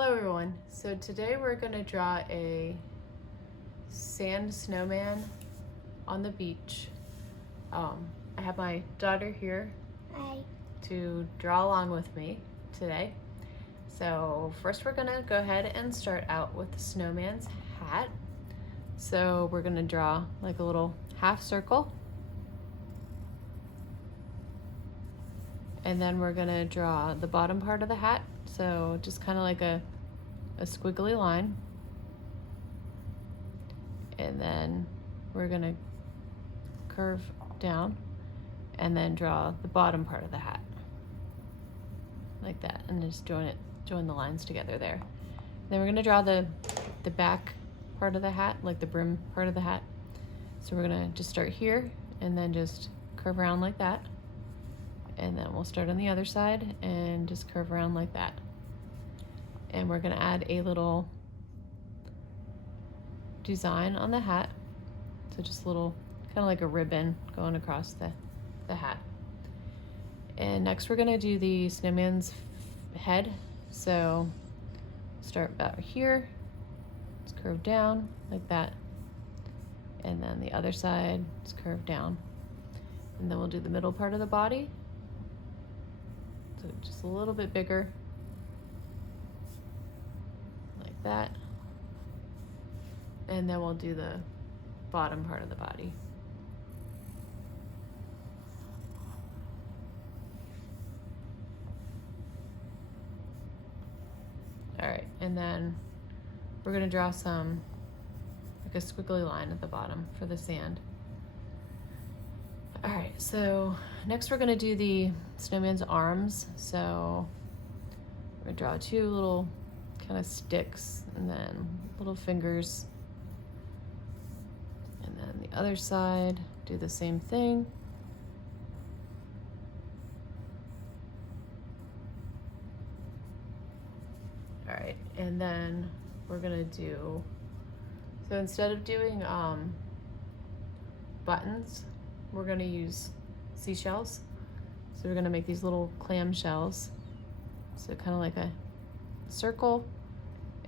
Hello everyone. So today we're going to draw a sand snowman on the beach. I have my daughter here Hi. to draw along with me today. So first we're going to go ahead and start out with the snowman's hat. So we're going to draw like a little half circle. And then we're going to draw the bottom part of the hat. So just kind of like a squiggly line. And then we're going to curve down and then draw the bottom part of the hat like that, and just join the lines together there. Then we're going to draw the back part of the hat, like the brim part of the hat. So we're going to just start here and then just curve around like that. And then we'll start on the other side and just curve around like that. And we're going to add a little design on the hat. So just a little, kind of like a ribbon going across the hat. And next we're going to do the snowman's head. So start about here, let's curve down like that. And then the other side, let's curve down. And then we'll do the middle part of the body. So just a little bit bigger, like that. And then we'll do the bottom part of the body. All right, and then we're gonna draw some, like a squiggly line at the bottom for the sand. All right, so next we're gonna do the snowman's arms. So we're gonna draw two little kind of sticks and then little fingers. And then the other side, do the same thing. All right, and then we're gonna do, so instead of doing buttons, we're gonna use seashells. So we're gonna make these little clam shells. So kind of like a circle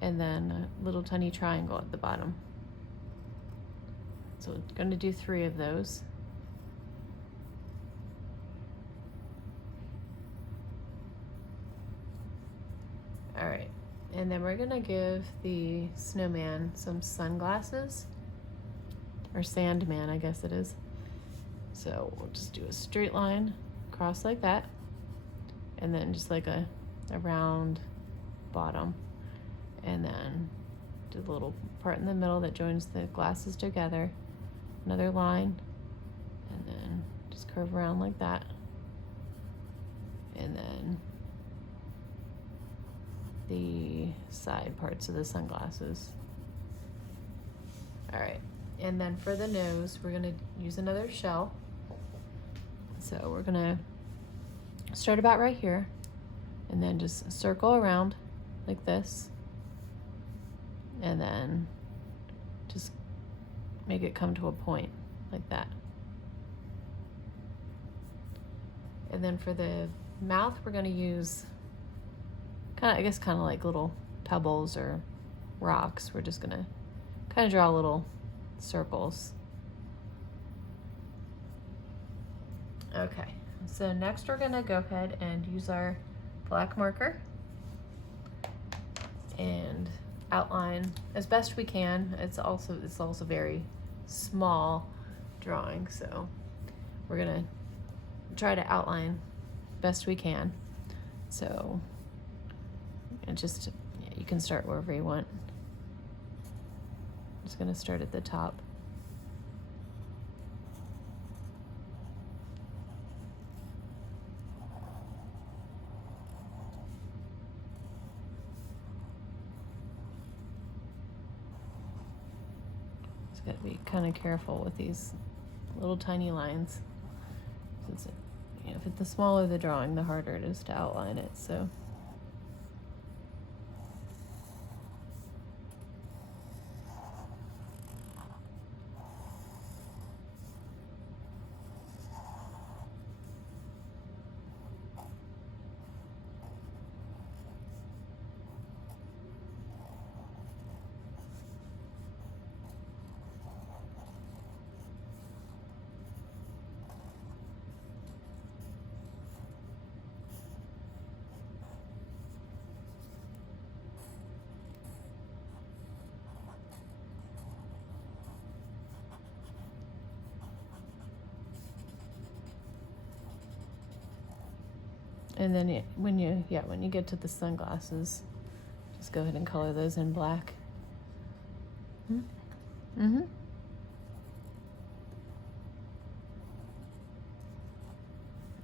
and then a little tiny triangle at the bottom. So we're gonna do 3 of those. All right, and then we're gonna give the snowman some sunglasses, or Sandman, I guess it is. So we'll just do a straight line across like that, and then just like a round bottom, and then do the little part in the middle that joins the glasses together, another line, and then just curve around like that, and then the side parts of the sunglasses. All right, and then for the nose, we're gonna use another shell. So we're gonna start about right here and then just circle around like this, and then just make it come to a point like that. And then for the mouth, we're gonna use kind of like little pebbles or rocks. We're just gonna kind of draw little circles. Okay, so next we're gonna go ahead and use our black marker and outline as best we can. It's also very small drawing, so we're gonna try to outline best we can. So and just, yeah, you can start wherever you want. I'm just gonna start at the top. Just gotta be kind of careful with these little tiny lines. Since if the smaller the drawing, the harder it is to outline it. So. And then when you get to the sunglasses, just go ahead and color those in black. Mm-hmm.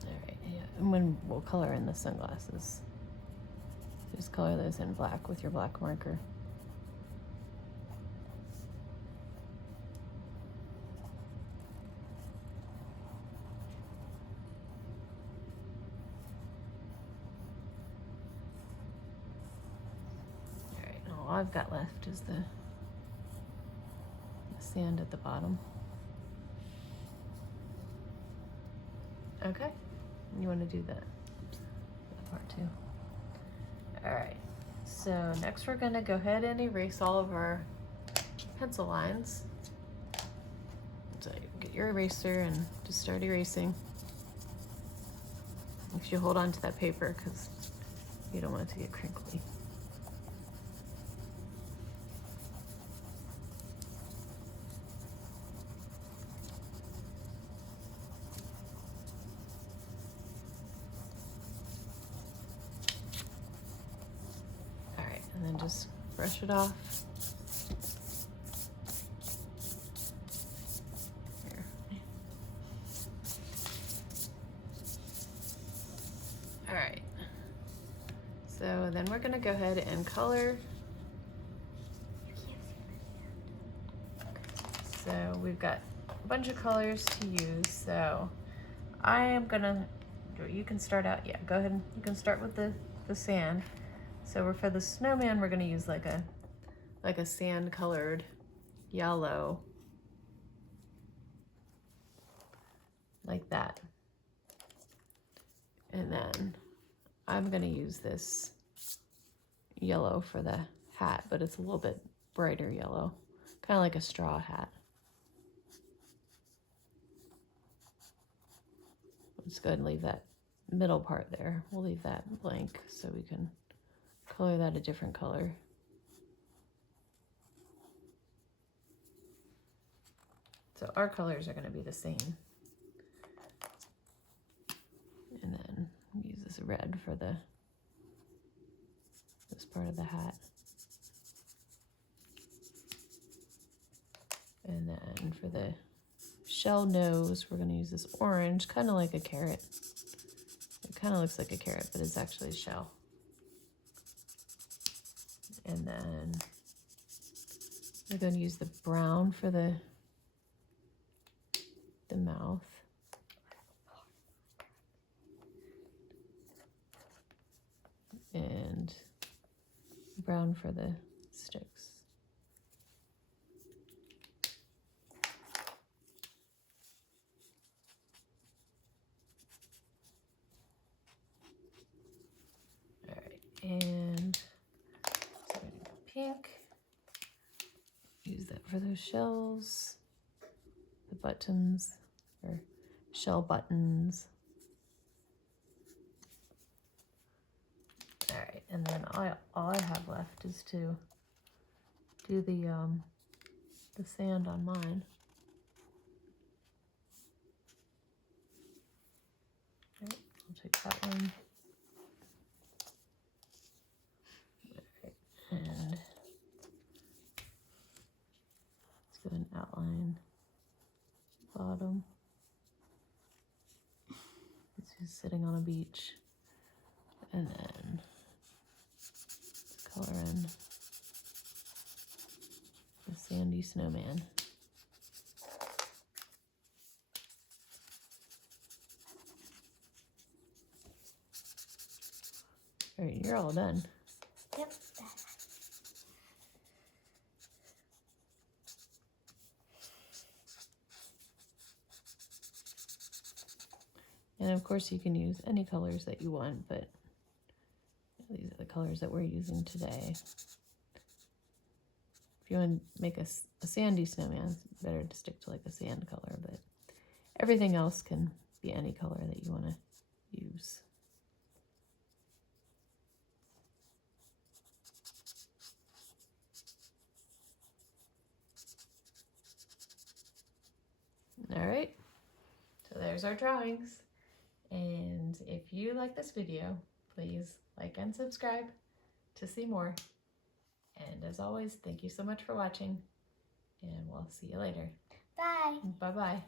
Alright, yeah. And when we'll color in the sunglasses, just color those in black with your black marker. Alright, all I've got left is the sand at the bottom. Okay, you want to do that part too. All right, so next we're gonna go ahead and erase all of our pencil lines. So you get your eraser and just start erasing. Make sure you hold on to that paper because you don't want it to get crinkly. And then just brush it off. Here. All right. So then we're gonna go ahead and color. So we've got a bunch of colors to use. So I am gonna, you can start out, yeah, go ahead and you can start with the sand. So for the snowman, we're gonna use like a sand colored yellow, like that. And then I'm gonna use this yellow for the hat, but it's a little bit brighter yellow, kind of like a straw hat. Let's go ahead and leave that middle part there. We'll leave that blank so we can color that a different color. So our colors are going to be the same. And then use this red for this part of the hat. And then for the shell nose, we're going to use this orange, kind of like a carrot. It kind of looks like a carrot, but it's actually a shell. And then we're going to use the brown for the mouth. And brown for the sticks. All right, and so pink. Use that for those shells, the buttons, or shell buttons. All right, and then all I have left is to do the sand on mine. All right, I'll take that one. All right, and let's go and outline bottom. It's just sitting on a beach, and then color in the sandy snowman. All right, you're all done. Yep. And of course you can use any colors that you want, but these are the colors that we're using today. If you want to make a sandy snowman, it's better to stick to like a sand color, but everything else can be any color that you want to use. All right, so there's our drawings. And And if you like this video, please like and subscribe to see more. And as always, thank you so much for watching, and we'll see you later. Bye. Bye-bye.